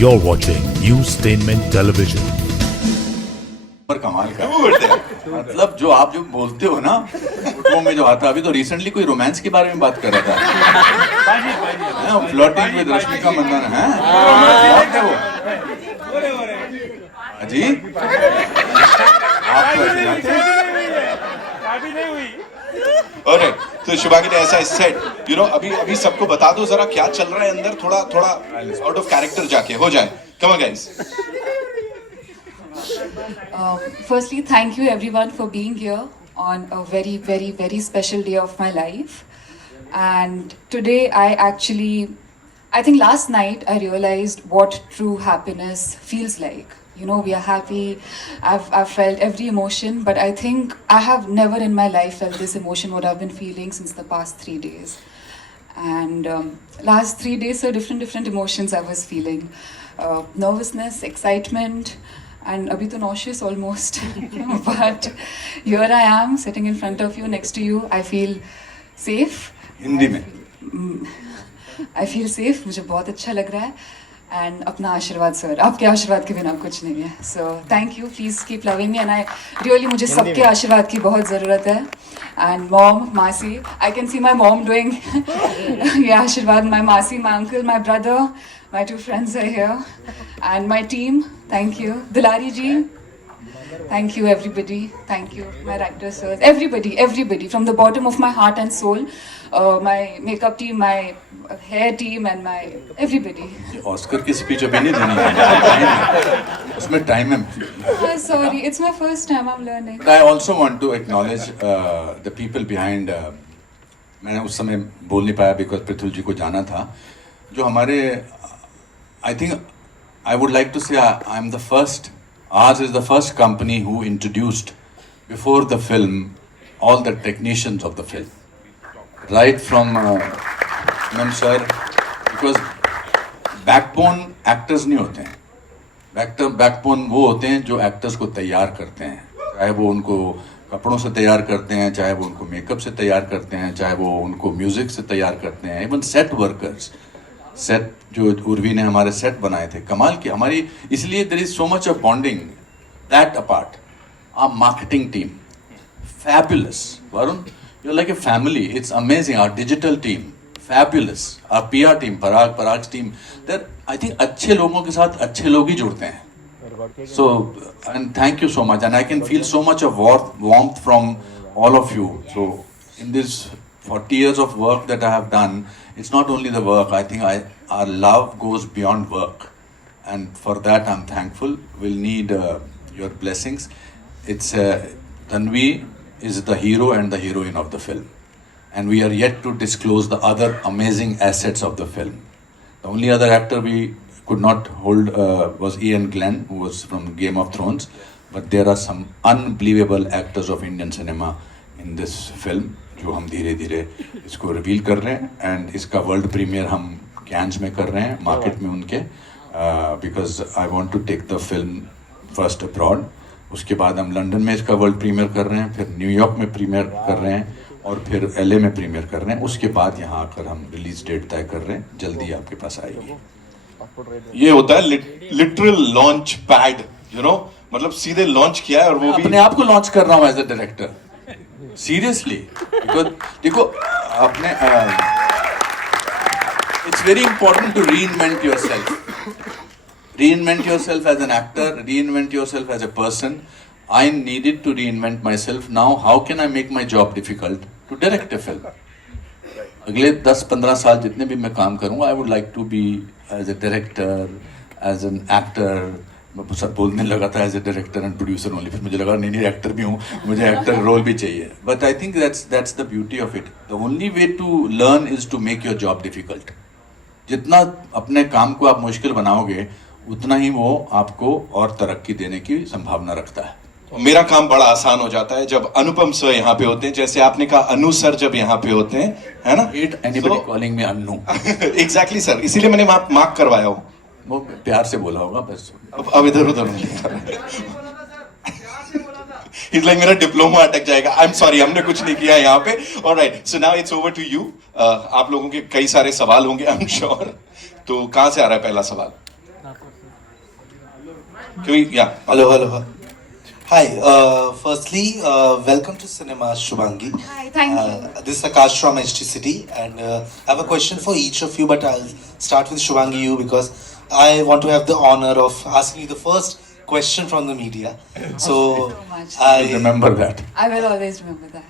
You're watching Newstainment Television. पर कमाल का मतलब जो आप जो बोलते हो ना फोटो में जो आता, अभी तो रिसेंटली कोई रोमांस के बारे में बात कर रहा था, फ्लर्टिंग विद रश्मिका मंदाना है, कौन है वो अजी? आप तो ऐसे जानते हैं। Alright, तो शुभांगी ने ऐसा सेट, अभी सबको बता दो जरा क्या चल रहा है अंदर, थोड़ा आउट ऑफ कैरेक्टर जाके हो जाए. Come on guys. Firstly, thank you everyone for being here on a very, very, very special day of my life. And today I think last night I realized what true happiness feels like. We are happy, I've felt every emotion, but I think I have never in my life felt this emotion what I've been feeling since the past 3 days. And last 3 days, so different emotions I was feeling. Nervousness, excitement, and abhi to nauseous almost. But here I am sitting in front of you, next to you. I feel safe. Hindi में I feel safe. मुझे बहुत अच्छा लग रहा है. And अपना आशीर्वाद sir, आपके आशीर्वाद के बिना कुछ नहीं है. So thank you, please keep loving me. And I really मुझे सबके आशीर्वाद की बहुत ज़रूरत है. And mom, मासी, I can see my mom doing ये आशीर्वाद. My मासी, my uncle, my brother, my 2 friends are here. And my team, thank you. Dulari ji, thank you everybody. Thank you, my writers, sirs, everybody from the bottom of my heart and soul. My makeup team, my hair team, and my everybody. Oscar की speech अभी नहीं देनी है, उसमें time है. Sorry, it's my first time. I'm learning. I also want to acknowledge the people behind. मैंने उस समय बोल नहीं पाया because पृथ्वी जी को जाना था. जो हमारे, I think I would like to say I'm the first. Ours is the first company who introduced before the film all the technicians of the film, right from Mem sir, because backbone actors नहीं होते हैं. backbone वो होते हैं जो actors को तैयार करते हैं, चाहे वो उनको कपड़ों से तैयार करते हैं, चाहे वो उनको मेकअप से तैयार करते हैं, चाहे वो उनको म्यूजिक से तैयार करते हैं. इवन सेट वर्कर्स, सेट जो उर्वी ने हमारे सेट बनाए थे, कमाल की हमारी, इसलिए there is so much of bonding. That apart, our marketing team fabulous. Varun, you're like a family. It's amazing. Our digital team fabulous. Our PR team, Parag's team, they're, I think, अच्छे लोगों के साथ अच्छे लोग ही जुड़ते हैं. So, and thank you so much. And I can feel so much of warmth from all of you. So, in this 40 years of work that I have done, it's not only the work. I think our love goes beyond work. And for that, I'm thankful. We'll need your blessings. It's Tanvi is the hero and the heroine of the film. And we are yet to disclose the other amazing assets of the film. The only other actor we could not hold was Ian Glenn, who was from Game of Thrones. But there are some unbelievable actors of Indian cinema in this film, जो हम धीरे धीरे इसको reveal कर रहे हैं. And इसका world premiere हम कैन्स में कर रहे हैं, मार्केट में उनके, because I want to take the film first abroad. उसके बाद हम लंदन में इसका वर्ल्ड प्रीमियर कर रहे हैं, फिर न्यूयॉर्क में प्रीमियर कर रहे हैं, और फिर LA में प्रीमियर कर रहे हैं. उसके बाद यहाँ आकर हम रिलीज डेट तय कर रहे हैं, जल्दी आपके पास आएगी. ये होता है लिटरल लॉन्च पैड, मतलब सीधे लॉन्च किया है. और वो अपने आप को लॉन्च कर रहा हूँ एज अ डायरेक्टर, सीरियसली. देखो अपने, it's very important to reinvent yourself. Reinvent yourself as an actor, reinvent yourself as a person. I needed to reinvent myself. Now, how can I make my job difficult to direct a film? अगले 10-15 साल जितने भी मैं काम करूँगा, I would like to be as a director, as an actor. मैं सब बोलने लगा था as a director and producer only. फिर मुझे लगा नहीं एक्टर भी हूँ, मुझे एक्टर रोल भी चाहिए. But I think that's the beauty of it. The only way to learn is to make your job difficult. जितना अपने काम को आप मुश्किल बनाओगे, उतना ही वो आपको और तरक्की देने की संभावना रखता है. मेरा काम बड़ा आसान हो जाता है जब अनुपम सर यहाँ पे होते हैं, जैसे आपने कहा अनु सर जब यहाँ पे होते हैं, है ना? Hate anybody calling me Annu. Exactly sir, इसीलिए मैंने मार्क करवाया हूँ. वो प्यार से बोला होगा बस. अब इधर उधर He's like मेरा डिप्लोमा अटक जाएगा. I'm sorry, हमने कुछ नहीं किया यहाँ पे. Alright, so now it's over to you. आप लोगों के कई सारे सवाल होंगे, I'm sure. तो कहाँ से आ रहा है पहला सवाल? क्योंकि या Hello. Hi. Firstly, welcome to Cinema, Shubhangi. Hi, thank you. This is Akash from HT City, and I have a question for each of you. But I'll start with Shubhangi, you, because I want to have the honor of asking you the first question from the media. So, much. Remember that. I will always remember that.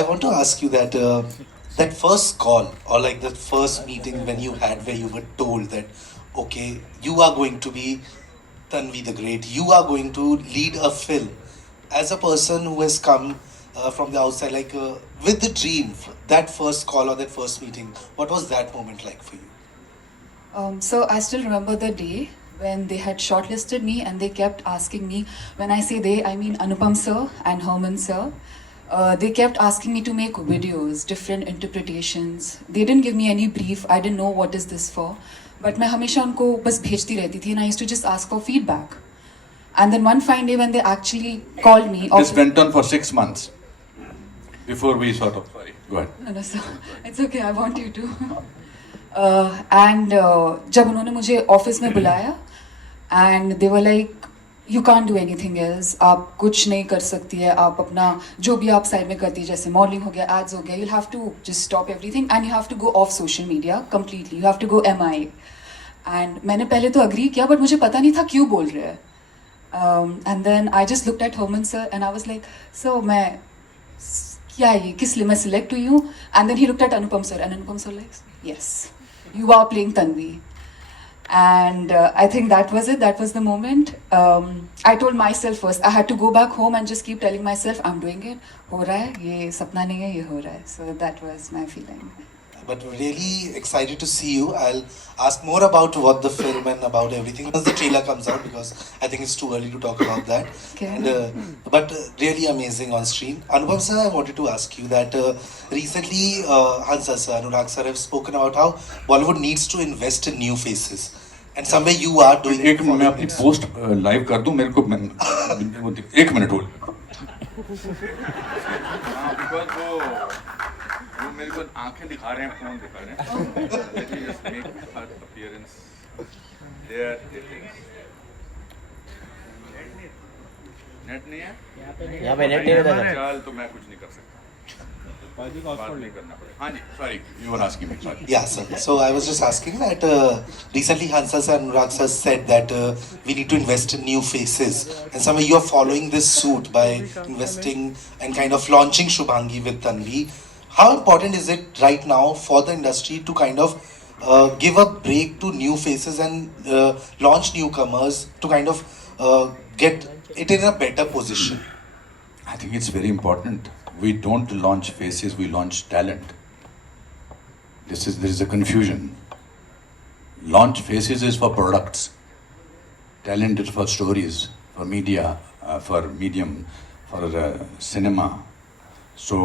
I want to ask you that that first call or like that first meeting when you had where you were told that okay, you are going to be Tanvi the Great, you are going to lead a film. As a person who has come from the outside, like with the dream, that first call or that first meeting, what was that moment like for you? So I still remember the day when they had shortlisted me and they kept asking me, when I say they, I mean Anupam sir and Herman sir. They kept asking me to make videos, different interpretations. They didn't give me any brief. I didn't know what is this for. But मैं हमेशा उनको बस भेजती रहती थी and I used to just ask for feedback. And then one fine day when they actually called me. This went on for 6 months before we sort of. Sorry, go ahead. No, sir. It's okay. I want you to. जब उन्होंने मुझे office में बुलाया and they were like, you can't do anything else. आप कुछ नहीं कर सकती है. आप अपना जो भी आप साइड में करती है, जैसे मॉडलिंग हो गया, एड्स हो गया, you'll have to just stop everything and you have to go off social media completely. You have to go MI. And मैंने पहले तो अग्री किया, बट मुझे पता नहीं था क्यों बोल रहे हैं. And then I just looked at Herman sir and I was like, so मैं क्या ये किस लिए मैं select हुई हूँ? And then he looked at Anupam sir and Anupam sir like, yes, you are playing Tanvi. And I think that was it. That was the moment. I told myself first. I had to go back home and just keep telling myself, I'm doing it. हो रहा है. ये सपना नहीं है. ये हो रहा है. So that was my feeling. But really excited to see you. I'll ask more about what the film and about everything once the trailer comes out, because I think it's too early to talk about that. Okay. And, but really amazing on screen. Anupam sir, I wanted to ask you that recently Hansa sir, Anurag sir have spoken about how Bollywood needs to invest in new faces. And somewhere you are doing एक it for मैं अपनी it. Post live कर दूं, मेरे को एक minute hold. Because वो मेरे को आंखें दिखा रहे हैं, फोन दिखा रहे हैं. Let me just make her appearance. There it is. Net नहीं है यहाँ पे नेट नहीं रहता सर. चल तो मैं कुछ नहीं कर सकता. बात नहीं करना पड़ेगा. हाँ जी, sorry, you were asking me. Sorry. Yeah, sir. So I was just asking that recently Hansa sir and Anurag sir said that we need to invest in new faces, and somewhere you are following this suit by investing and kind of launching Shubhangi with Tanvi. How important is it right now for the industry to kind of give a break to new faces and launch newcomers to kind of get it in a better position? I think it's very important. We don't launch faces, we launch talent. There is a confusion. Launch faces is for products. Talent is for stories, for media, for medium, for cinema. So,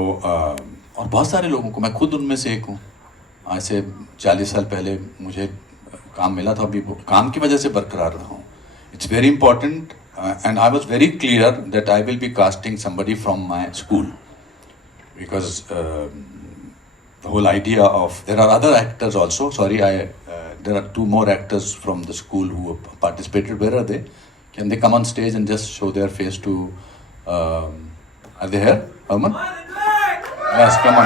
और बहुत सारे लोगों को, मैं खुद उनमें से एक हूँ. आज से 40 साल पहले मुझे काम मिला था, अभी काम की वजह से बरकरार रहा हूँ. It's very important, and I was very clear that I will be casting somebody from my school, because the whole idea of, there are other actors also. Sorry, there are 2 more actors from the school who participated. Where are they? Can they come on stage and just show their face to? Are they here, Herman? Yes, come on.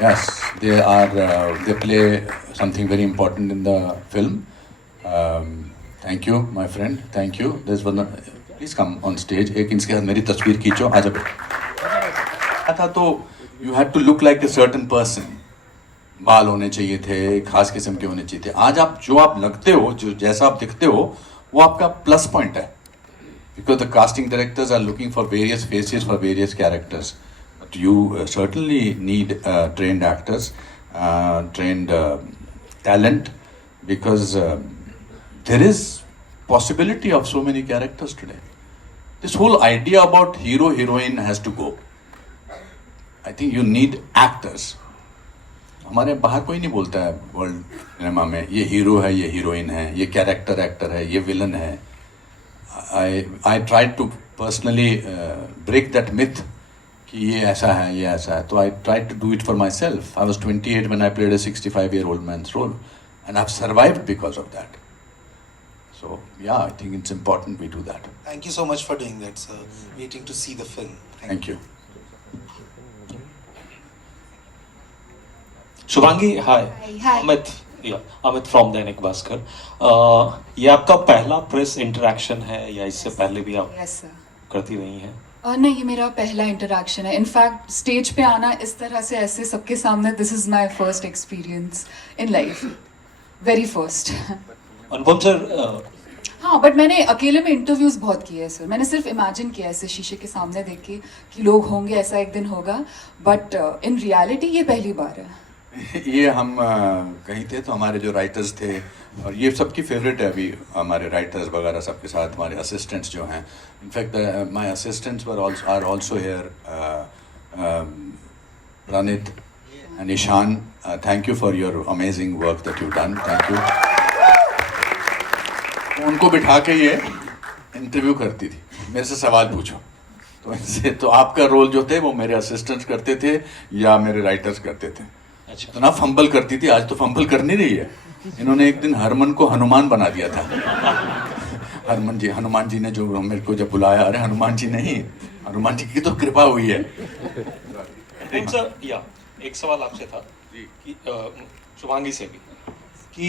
Yes, they are. They play something very important in the film. Thank you, my friend. Thank you. There's one. Please come on stage. एक इनके साथ मेरी तस्वीर खींचो. आ जाओ. था तो you had to look like a certain person. बाल होने चाहिए थे, खास किस्म के होने चाहिए थे. आज आप जो आप लगते हो, जो जैसा आप दिखते हो, वो आपका प्लस पॉइंट है. Because the casting directors are looking for various faces for various characters. But you certainly need trained actors, trained talent, because there is possibility of so many characters today. This whole idea about hero heroine has to go. I think you need actors. हमारे बाहर कोई नहीं बोलता है world cinema में ये hero है, ये हीरोइन है, ये कैरेक्टर एक्टर है, ये विलन है. I tried to personally break that myth कि ये ऐसा है, ये ऐसा है. तो I tried to do it for myself. I was 28 when I played a 65-year-old man's role, and I've survived because of that. So yeah, I think it's important we do that. Thank you so much for doing that, sir. Waiting to see the film. Thank you. Shubhangi hi Hi. Amit from Dainik Bhaskar. ये आपका पहला press interaction है या इससे पहले भी आप Yes, sir. करती रही हैं? नहीं, ये मेरा पहला इंटरेक्शन है। इनफैक्ट स्टेज पे आना इस तरह से ऐसे सबके सामने, this is my first experience in life, very first. Anupam sir, हाँ, बट मैंने अकेले में इंटरव्यूज बहुत किए हैं सर। मैंने सिर्फ इमेजिन किया ऐसे शीशे के सामने देख के कि लोग होंगे, ऐसा एक दिन होगा, बट इन रियलिटी ये पहली बार है। ये हम कहीं थे तो हमारे जो राइटर्स थे, और ये सबकी फेवरेट है अभी, हमारे राइटर्स वगैरह सबके साथ हमारे असिस्टेंट्स जो हैं, in fact my assistants are also here, Pranit and Ishaan, thank you for your amazing work that you done, thank you. उनको बिठा के ये इंटरव्यू करती थी, मेरे से सवाल पूछो, तो इनसे तो आपका रोल जो थे वो मेरे असिस्टेंट्स करते थे या मेरे राइटर्स करते थे। अच्छा, तो ना फंबल करती थी, आज तो फंबल कर नहीं रही है। इन्होंने एक दिन हरमन को हनुमान बना दिया था। हनुमान जी ने जो मेरे को जब बुलाया, अरे हनुमान जी नहीं, हनुमान जी की तो कृपा हुई है। अनुपम सर, एक सवाल आपसे था कि शुभांगी से भी कि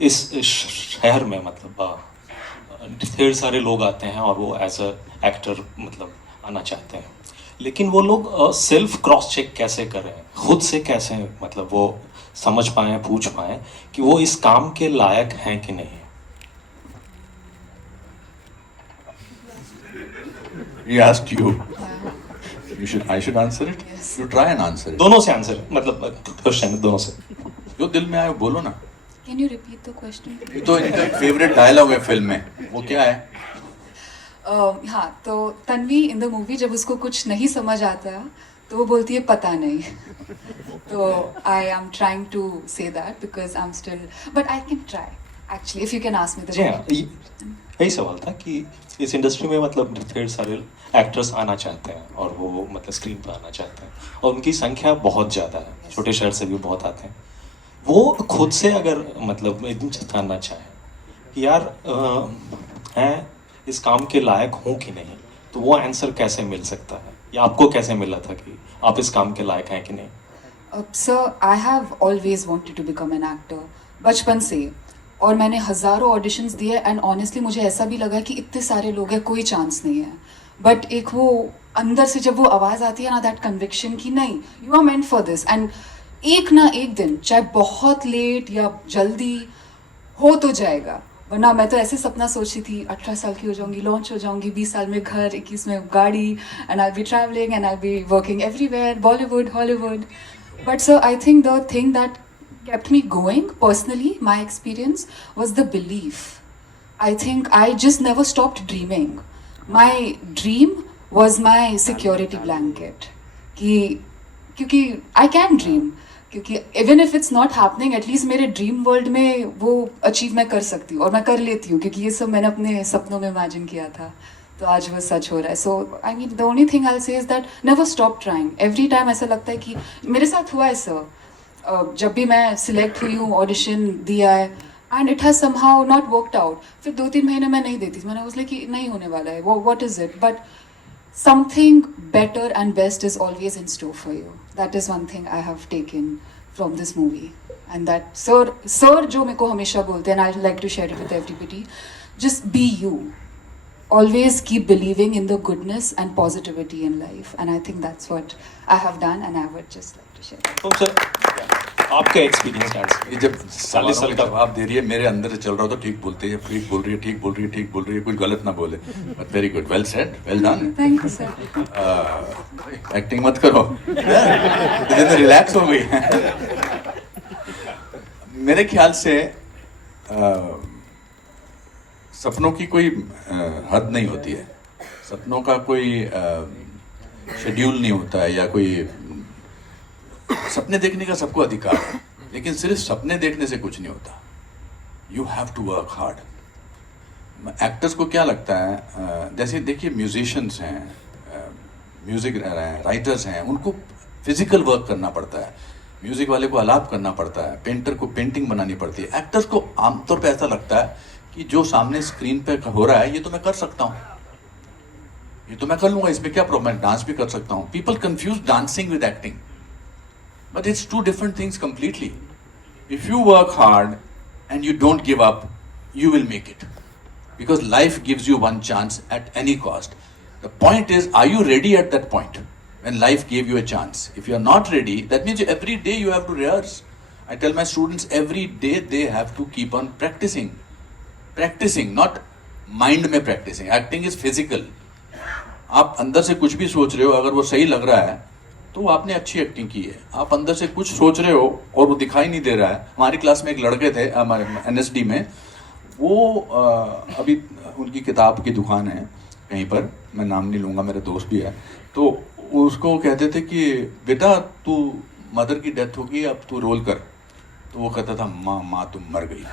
इस शहर में मतलब ढेर सारे लोग आते हैं और वो एज अ एक्टर मतलब आना चाहते हैं, लेकिन वो लोग सेल्फ क्रॉस चेक कैसे करें, खुद से कैसे मतलब वो समझ पाएं, पूछ पाएं कि वो इस काम के लायक हैं कि नहीं? He asked you. I should answer it. Yes. You try and answer it. दोनों से आंसर, मतलब क्वेश्चन दोनों से। जो दिल में आए वो बोलो ना। Can you repeat the question? ये तो इनका एक फेवरेट डायलॉग है फिल्म में, वो क्या है? हाँ, तो तन्वी इन द मूवी जब उसको कुछ नहीं समझ आता तो वो बोलती है पता नहीं। तो I am trying to say that because I am still, but I can try actually if you can ask me जी हाँ, द। यही सवाल था कि इस इंडस्ट्री में मतलब ढेर सारे एक्टर्स आना चाहते हैं और वो मतलब स्क्रीन पर आना चाहते हैं और उनकी संख्या बहुत ज़्यादा है, छोटे शहर से भी बहुत आते हैं। वो खुद से अगर मतलब एकदम जानना चाहें कि यार हैं इस काम के लायक हूँ कि नहीं, तो वो आंसर कैसे मिल सकता है या आपको कैसे मिला था कि आप इस काम के लायक हैं कि नहीं? Sir, I have always wanted to become an actor बचपन से, और मैंने हज़ारों ऑडिशंस दिए एंड ऑनेस्टली मुझे ऐसा भी लगा कि इतने सारे लोग हैं, कोई चांस नहीं है। बट एक वो अंदर से जब वो आवाज़ आती है ना, दैट कन्विक्शन कि नहीं, you are meant for this, and एक ना एक दिन चाहे बहुत लेट या जल्दी हो तो जाएगा। वरना मैं तो ऐसे सपना सोची थी 18 साल की हो जाऊंगी, लॉन्च हो जाऊंगी, 20 साल में घर, 21 में गाड़ी, and I be travelling and I be working everywhere, Bollywood, Hollywood. But sir, I think the thing that kept me going personally, my experience was the belief. I think I just never stopped dreaming. My dream was my security blanket. क्योंकि I can dream. क्योंकि even if it's not happening, at least मेरे dream world में वो achieve मैं कर सकती हूँ और मैं कर लेती हूँ, क्योंकि ये सब मैंने अपने सपनों में imagine किया था, तो आज वो सच हो रहा है। So I mean, the only thing I'll say is that never stop trying. Every time ऐसा लगता है कि मेरे साथ हुआ है सर, जब भी मैं सिलेक्ट हुई हूँ, ऑडिशन दिया है and it has somehow not worked out, फिर 2-3 महीने मैं नहीं देती, मैंने उसने कि नहीं होने वाला है, what is it, but something better and best is always in store for you. That is one thing I have taken from this movie, and that sir जो मेरे को हमेशा बोलते हैं, and I like to share it with everybody, just be you, always keep believing in the goodness and positivity in life, and I think that's what I have done, and I would just like to share. तो sir आपका experience क्या है? ये जब 40 साल का जवाब दे रही है, मेरे अंदर से चल रहा हो तो ठीक बोलते हैं, ठीक बोल रही है, ठीक बोल रही है, ठीक बोल रही है, कुछ गलत ना बोले। But very good, well said, well done. Thank you, sir. Acting मत करो, तो रिलैक्स हो गई। मेरे ख्याल से सपनों की कोई हद नहीं होती है, सपनों का कोई शेड्यूल नहीं होता है, या कोई सपने देखने का सबको अधिकार है, लेकिन सिर्फ सपने देखने से कुछ नहीं होता। You have to work hard. Actors को क्या लगता है, जैसे देखिए म्यूजिशियंस हैं, म्यूजिक राइटर्स हैं, उनको फिजिकल वर्क करना पड़ता है। म्यूजिक वाले को आलाप करना पड़ता है, पेंटर को पेंटिंग बनानी पड़ती है, एक्टर्स को आमतौर पे ऐसा लगता है कि जो सामने स्क्रीन पे हो रहा है ये तो मैं कर सकता हूँ, ये तो मैं कर लूंगा, इसमें क्या प्रॉब्लम है, डांस भी कर सकता हूँ. People confuse dancing with acting, but it's two different things completely. If you work hard and you don't give up, you will make it, because life gives you one chance at any cost. The point is, are you ready at that point when life gave you a chance? If you are not ready, that means every day you have to rehearse. I tell my students every day they have to keep on practicing, not mind में practicing. Acting is physical. आप अंदर से कुछ भी सोच रहे हो, अगर वो सही लग रहा है तो आपने अच्छी एक्टिंग की है. आप अंदर से कुछ सोच रहे हो और वो दिखाई नहीं दे रहा है. हमारी क्लास में एक लड़के थे हमारे NSD में, वो अभी उनकी किताब की दुकान है कहीं पर, मैं नाम नहीं लूँगा, मेरा दोस्त भी है, तो उसको कहते थे कि बेटा तू मदर की डेथ होगी, अब तू रोल कर. तो वो कहता था माँ तुम मर गई.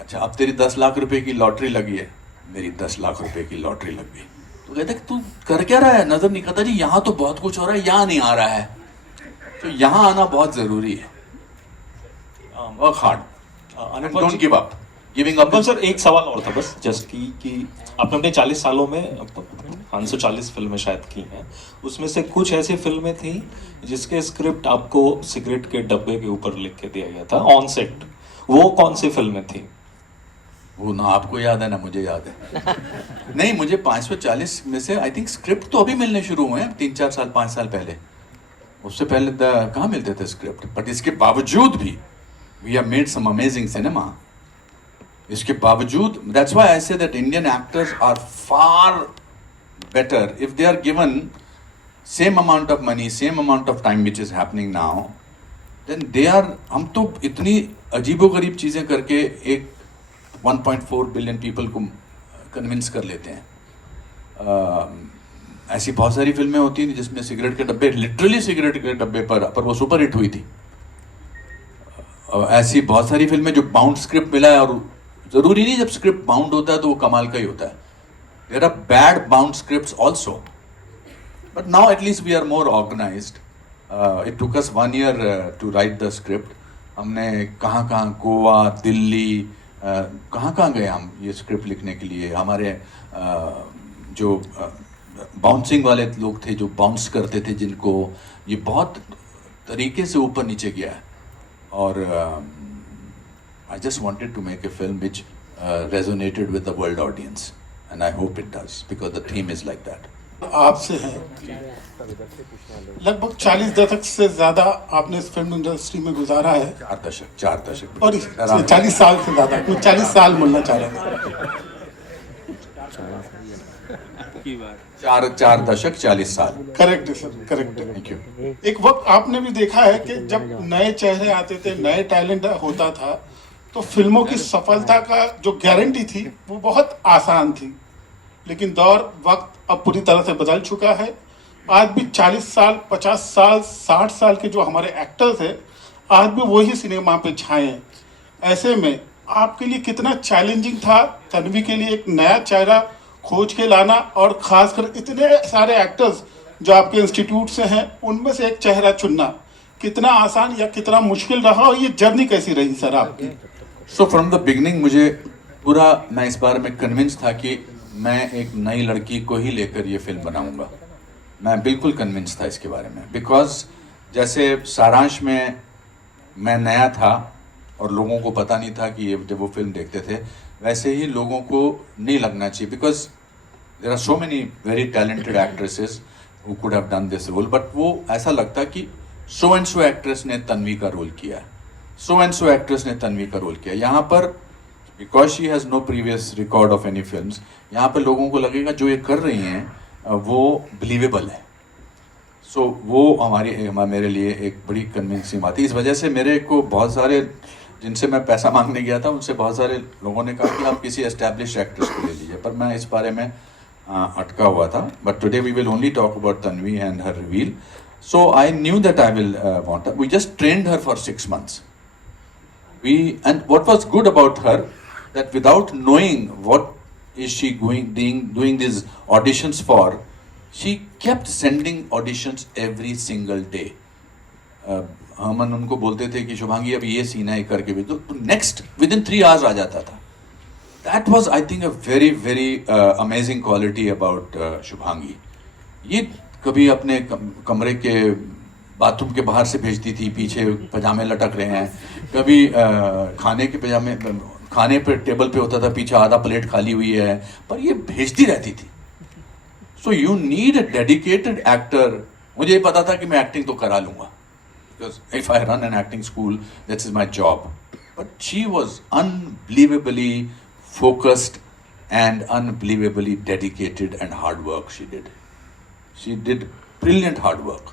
अच्छा अब तेरी 10 लाख रुपए की लॉटरी लगी है. मेरी 10 लाख रुपए की लॉटरी लग गई. तो कहते तू कर क्या रहा है, नजर नहीं करता. जी यहाँ तो बहुत कुछ हो रहा है, यहाँ नहीं आ रहा है. तो यहाँ आना बहुत जरूरी है. Work hard, don't give up. Giving up. Sir एक सवाल और था बस, जस्ट कि आपने अपने 40 सालों में 540 फिल्में शायद की हैं, उसमें से कुछ ऐसी फिल्में थी जिसके स्क्रिप्ट आपको सिगरेट के डब्बे के ऊपर लिख के दिया गया था ऑन सेट. वो कौन सी फिल्में थी? वो ना आपको याद है ना मुझे याद है. नहीं, मुझे 540 में से आई थिंक स्क्रिप्ट तो अभी मिलने शुरू हुए हैं 3-4 साल 5 साल पहले. उससे पहले कहाँ मिलते थे स्क्रिप्ट. बट इसके बावजूद भी we have made some amazing cinema. इसके बावजूद, that's why I say that Indian actors are far better if they are given same amount of money, same amount of time which is happening now, then they are. हम तो इतनी अजीबोगरीब चीजें करके एक 1.4 billion people को convince कर लेते हैं. ऐसी बहुत सारी फिल्में होती हैं जिसमें सिगरेट के डब्बे, लिटरली सिगरेट के डब्बे पर वो सुपर हिट हुई थी. ऐसी बहुत सारी फिल्में जो बाउंड स्क्रिप्ट मिला है, और जरूरी नहीं जब स्क्रिप्ट बाउंड होता है तो वो कमाल का ही होता है. There are bad bound scripts also, but now at least we are more organised. It took us 1 year to write the script. हमने कहाँ गोवा, दिल्ली, कहाँ गए हम ये स्क्रिप्ट लिखने के लिए. हमारे जो बाउंसिंग वाले लोग थे जो बाउंस करते थे, जिनको ये बहुत तरीके से ऊपर नीचे गया है. और I just wanted to make a film which resonated with the world audience, and I hope it does, because the theme is like that. आपसे है लगभग 40 दशक से ज्यादा आपने इस फिल्म इंडस्ट्री में गुजारा है. 4 दशक और 40 साल से ज्यादा, मैं 40 साल बोलना चाह रहा था. 4 दशक 40 साल. करेक्ट है सर, करेक्ट है. Thank you. एक वक्त आपने भी देखा है कि जब नए चेहरे आते थे, नए टैलेंट होता था, तो फिल्मों की सफलता का जो गारंटी थी वो बहुत आसान थी. लेकिन दौर वक्त अब पूरी तरह से बदल चुका है. आज भी 40 साल, 50 साल, 60 साल के जो हमारे एक्टर्स हैं, आज भी वही सिनेमा पे छाए हैं. ऐसे में आपके लिए कितना चैलेंजिंग था तन्वी के लिए एक नया चेहरा खोज के लाना, और खासकर इतने सारे एक्टर्स जो आपके इंस्टीट्यूट से हैं, उनमें से एक चेहरा चुनना कितना आसान या कितना मुश्किल रहा, और ये जर्नी कैसी रही सर आपकी? सो फ्रॉम द बिगिनिंग मुझे पूरा, मैं इस बारे में कन्विंस था कि मैं एक नई लड़की को ही लेकर ये फिल्म बनाऊंगा. मैं बिल्कुल कन्विंस था इसके बारे में, बिकॉज जैसे सारांश में मैं नया था और लोगों को पता नहीं था कि ये जब वो फिल्म देखते थे, वैसे ही लोगों को नहीं लगना चाहिए, because there are so many very talented actresses who could have done this role, but वो ऐसा लगता कि सो एंड सो एक्ट्रेस ने तन्वी का रोल किया है, सो एंड सो एक्ट्रेस ने तन्वी का रोल किया. यहाँ पर because she has no previous record of any films, यहाँ पर लोगों को लगेगा जो ये कर रही हैं वो बिलीवेबल है. सो वो मेरे लिए एक बड़ी कन्विंसिंग बात थी. इस वजह से मेरे को बहुत सारे जिनसे मैं पैसा मांगने गया था, उनसे बहुत सारे लोगों ने कहा कि आप किसी एस्टैब्लिश एक्ट्रेस को ले लीजिए, पर मैं इस बारे में अटका हुआ था. But today we will only talk about Tanvi and her reveal. So I knew that I will want, we just trained her for 6 months. And what was good about her, that without knowing what is she doing these auditions for, she kept sending auditions every single day. हमन उनको बोलते थे कि शुभांगी अब ये scene है करके भी, तो नेक्स्ट विद इन 3 आवर्स आ जाता था. That was I think a very very amazing quality about Shubhangi. ये कभी अपने कमरे के बाथरूम के बाहर से भेजती थी, पीछे पजामे लटक रहे हैं, कभी खाने के पजामे, खाने पे टेबल पे होता था, पीछे आधा प्लेट खाली हुई है, पर ये भेजती रहती थी. So you need a dedicated actor. मुझे पता था कि मैं एक्टिंग तो करा लूंगा, because if I run an acting school that's is my job. But she was unbelievably focused and unbelievably dedicated and hard work she did. She did brilliant hard work.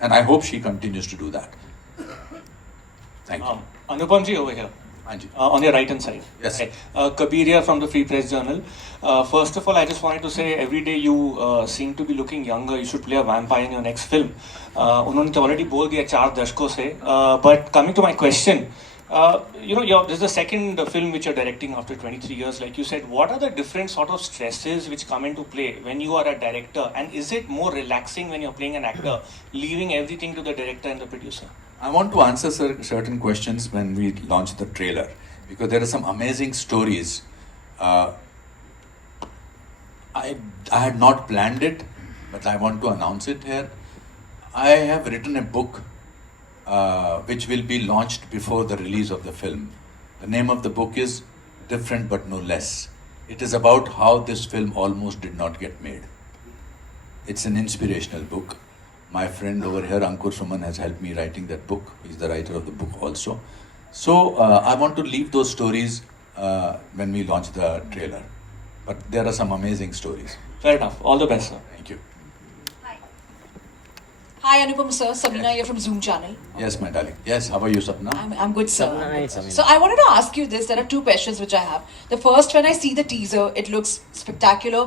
And I hope she continues to do that. Thank you. Anupam ji over here. Anji. On your right hand side. Yes. Okay. Kabir here from the Free Press Journal. First of all, I just wanted to say every day you seem to be looking younger. You should play a vampire in your next film. उन्होंने तो already बोल दिया 4 दशकों से. But coming to my question, this is the second film which you're directing after 23 years. Like you said, what are the different sort of stresses which come into play when you are a director? And is it more relaxing when you're playing an actor, leaving everything to the director and the producer? I want to answer certain questions when we launch the trailer, because there are some amazing stories. I had not planned it, but I want to announce it here. I have written a book which will be launched before the release of the film. The name of the book is Different But No Less. It is about how this film almost did not get made. It's an inspirational book. My friend over here, Ankur Suman, has helped me writing that book. He's the writer of the book also. So I want to leave those stories when we launch the trailer. But there are some amazing stories. Fair enough. All the best, sir. Thank you. Hi Anupam sir, Sabina here from Zoom channel. Yes, my darling. Yes, how are you, Sapna? I'm good sir. Sabina, hi, Sabina. So I wanted to ask you this, there are 2 questions which I have. The first, when I see the teaser, it looks spectacular.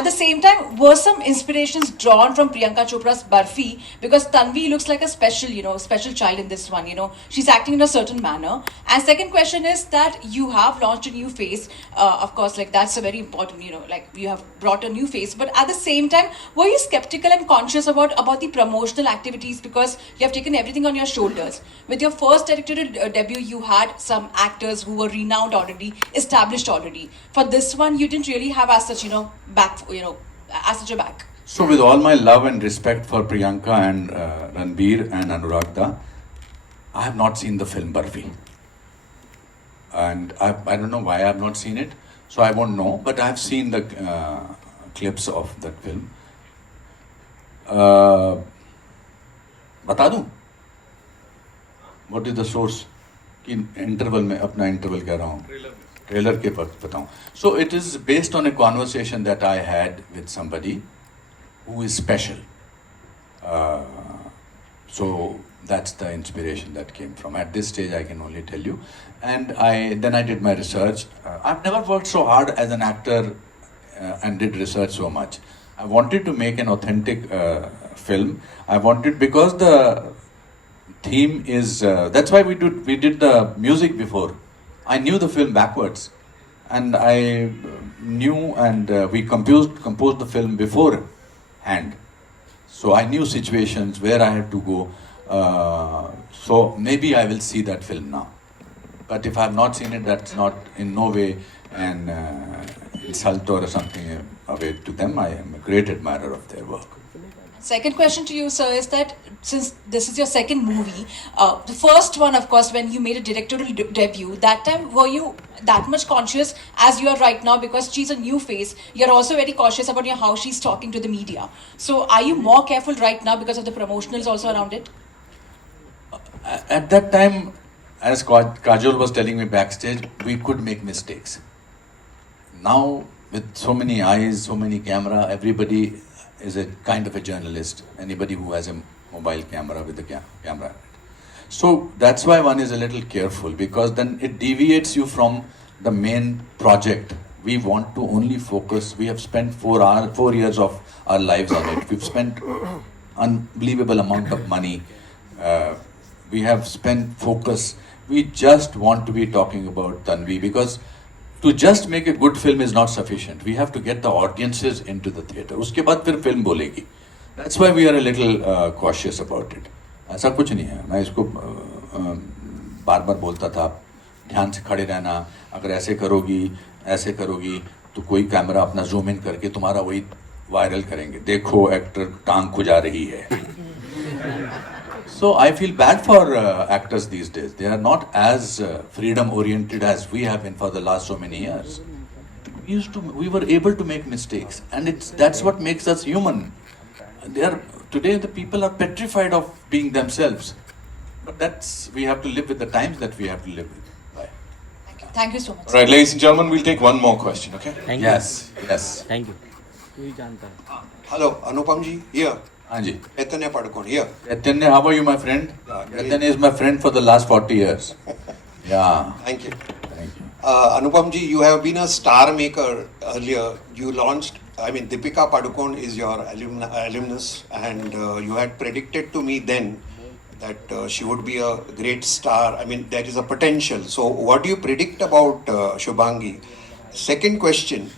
At the same time, were some inspirations drawn from Priyanka Chopra's Barfi? Because Tanvi looks like a special child in this one, She's acting in a certain manner. And second question is that you have launched a new face. Of course, like that's a very important, like you have brought a new face. But at the same time, were you skeptical and conscious about the promotional activities, because you have taken everything on your shoulders? With your first directorial debut, you had some actors who were renowned already, established already. For this one, you didn't really have as such, as such a back. So with all my love and respect for Priyanka and Ranbir and Anuragda, I have not seen the film Barfi. And I don't know why I have not seen it, so I won't know, but I have seen the clips of that film. बता दूं what is the source कि interval में अपना interval कह रहा हूँ, trailer के वक्त बताऊं. So it is based on A conversation that I had with somebody who is special. So that's the inspiration that came from. At this stage, I can only tell you. And then I did my research. I've never worked so hard as an actor and did research so much. I wanted to make an authentic film. I wanted, because the theme is, that's why we did the music before. I knew the film backwards. And I knew, and we composed the film beforehand. So I knew situations where I had to go. So maybe I will see that film now. But if I have not seen it, that's not in no way an insult or something away to them. I am a great admirer of their work. Second question to you, sir, is that since this is your second movie, the first one, of course, when you made a directorial debut, that time were you that much conscious as you are right now? Because she's a new face, you're also very cautious about how she's talking to the media. So are you more careful right now because of the promotionals also around it? At that time, as Kajol was telling me backstage, we could make mistakes. Now, with so many eyes, so many camera, everybody is a kind of a journalist. Anybody who has a mobile camera with a camera. So that's why one is a little careful, because then it deviates you from the main project. We want to only focus. We have spent 4 years of our lives on it. We've spent unbelievable amount of money. We have spent focus. We just want to be talking about Tanvi, because to just make a good film is not sufficient. We have to get the audiences into the theatre. उसके बाद फिर film बोलेगी. That's why we are a little cautious about it. ऐसा कुछ नहीं है. मैं इसको बार बार बोलता था, ध्यान से खड़े रहना, अगर ऐसे करोगी तो कोई कैमरा अपना जूम इन करके तुम्हारा वही वायरल करेंगे, देखो एक्टर टांग खुजा रही है. So I feel bad for actors these days. They are not as freedom oriented as we have been for the last so many years. We were able to make mistakes, and that's what makes us human. Today the people are petrified of being themselves, but we have to live with the times that we have to live with. Bye. Thank you so much. Right, ladies and gentlemen, we'll take one more question, okay? Thank you Yes. Thank you तू ही जानता है Hello, Anupam ji, here. हाँ जी. Chaitanya Padukone, here. Chaitanya, how are you, my friend? Yeah, great. Chaitanya is my friend for the last 40 years. Yeah. Thank you. Thank you. Anupam ji, you have been a star maker earlier. You launched, Deepika Padukone is your alumnus, and you had predicted to me then that she would be a great star. There is a potential. So, what do you predict about Shubhangi? Second question,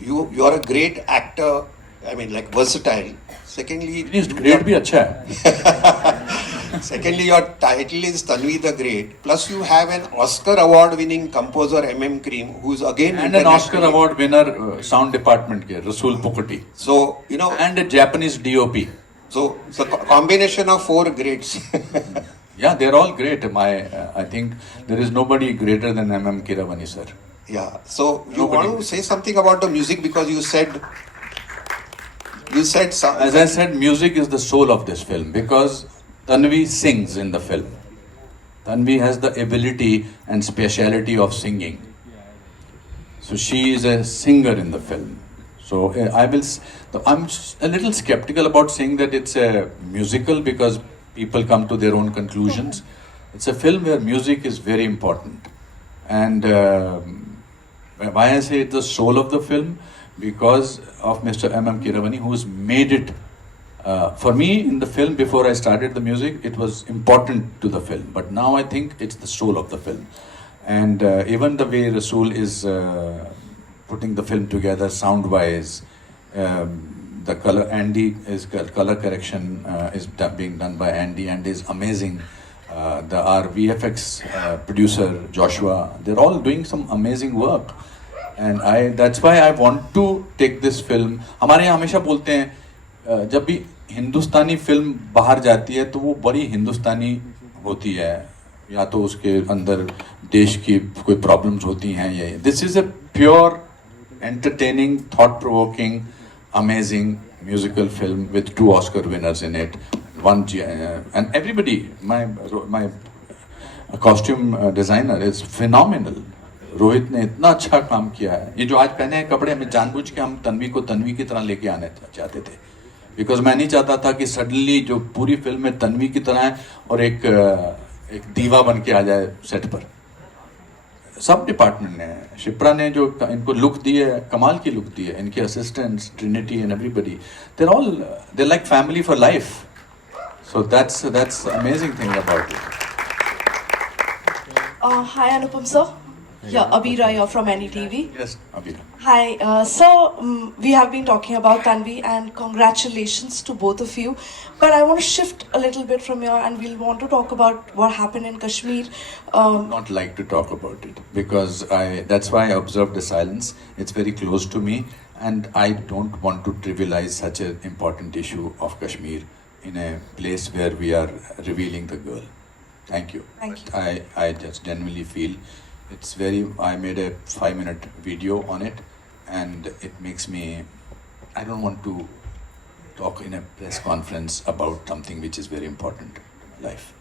you are a great actor, versatile. Secondly, Please, great भी अच्छा है. Secondly, your title is Tanvi the Great. Plus, you have an Oscar award-winning composer MM Cream, who's again And an Oscar internationally- award winner, sound department के Rasool Pukati. So And a Japanese DOP. so it's a combination of 4 greats. Yeah, they're all great. I think there is nobody greater than MM Keeravani sir. Yeah. So you Nobody. want to say something about the music because you said some. As I said, music is the soul of this film because Tanvi sings in the film. Tanvi has the ability and speciality of singing. So she is a singer in the film. So I'm a little skeptical about saying that it's a musical because people come to their own conclusions. It's a film where music is very important. And why I say it's the soul of the film? Because of Mr. M.M. Keeravani, who's made it. For me, in the film, before I started the music, it was important to the film. But now I think it's the soul of the film. And even the way Rasool is putting the film together sound-wise, the color, color correction is being done by Andy and is amazing. Our VFX producer, Joshua, they're all doing some amazing work. And that's why I want to take this film. हमारे यहाँ हमेशा बोलते हैं जब भी हिंदुस्तानी film बाहर जाती है तो वो बड़ी हिंदुस्तानी होती है, या तो उसके अंदर देश की कोई प्रॉब्लम्स होती हैं. ये this is a pure entertaining, thought-provoking, amazing musical film with 2 Oscar winners in it. And everybody, my costume designer is phenomenal. Rohit ने इतना अच्छा काम किया है. ये जो आज पहने हैं कपड़े, हमें जानबूझ के हम तन्वी को तन्वी की तरह लेके आने चाहते थे, बिकॉज मैं नहीं चाहता था कि सडनली जो पूरी फिल्म में तन्वी की तरह है और एक दीवा बन के आ जाए सेट पर. सब डिपार्टमेंट ने, शिप्रा ने जो इनको लुक दी है, कमाल की लुक दी है. इनके assistants, Trinity and everybody, they're like family for life. So that's amazing thing about it. Hi Anupam sir. Yeah, Abira here from NDTV. Yes, Abira. Hi, so we have been talking about Tanvi and congratulations to both of you. But I want to shift a little bit from here and we'll want to talk about what happened in Kashmir. Not like to talk about it because that's why I observed the silence. It's very close to me and I don't want to trivialize such an important issue of Kashmir in a place where we are revealing the girl. Thank you. Thank you. I just genuinely feel I made a 5-minute video on it and it makes me, I don't want to talk in a press conference about something which is very important in life.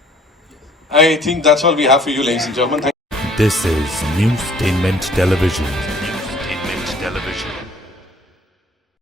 I think that's all we have for you, ladies and gentlemen. This is Newstainment Television. Newstainment Television.